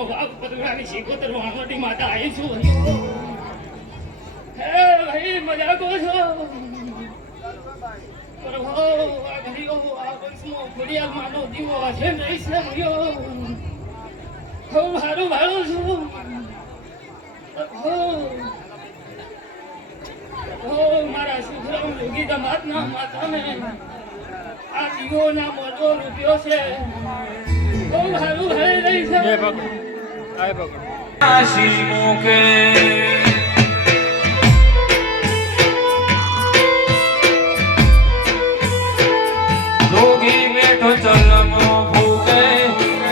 બાપ પતરાની શીખોતર વાણવટી માતા આવી છું હે ભાઈ મજા કો છો પ્રભુ આ ઘડીઓ આ વંશમાં ઘડિયાળ માનો દીવો છે નહીં છે ભયો હું મારું ભાડું છું મારા સુખરામ યોગી દમાતના માતાને આ દીવો ના મોટો રૂપિયો છે હું મારું ભાઈ રહી છે આશી મુકે જોગી બેઠો ચલમો ભૂકે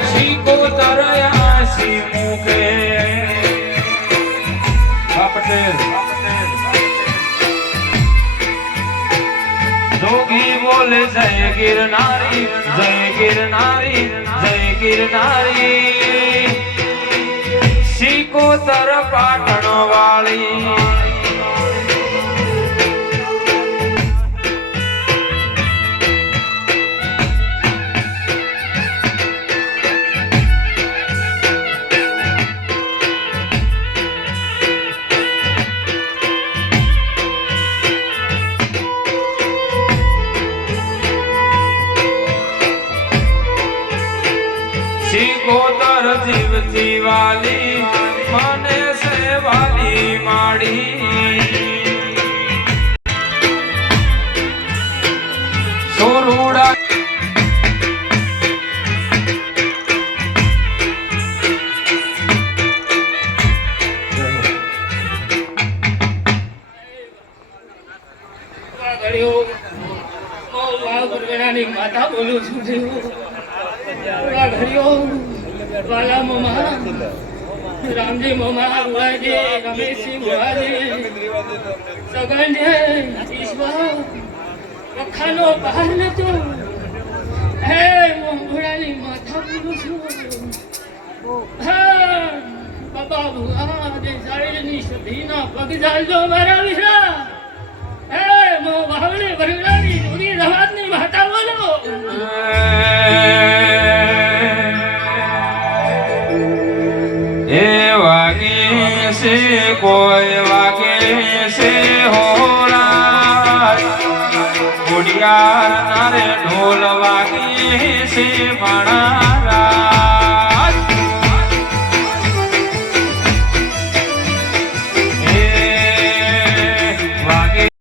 શીકો તરયાસી મુકે પટેલ જોગી બોલે જય ગિરનારી જય ગિરનારી જય ગિરનારી શીકોતર પાટણ વાળી શીકોતર જીવતી વાલી મને સે વાલી માડી સોરુડા માતા બોલું છું ઘડીઓ વાલા મોમા રામજી મોમા બુઆજી રમેશજી બુઆજી સગંડે ઈશ્વર વખાનો બહાર નતો હે મોંઘોડાની માથા બોલું છું હા બાબા ભુઆ દેસાઈની સભીના પગ ચાલજો મારા વિશ્રા હે મો વાવણે વરગડાની જોડી રવાજની માતા બોલો કોઈ વાગે છે હોરા ગુડિયા નારે ઢોલ વાગે છે માણા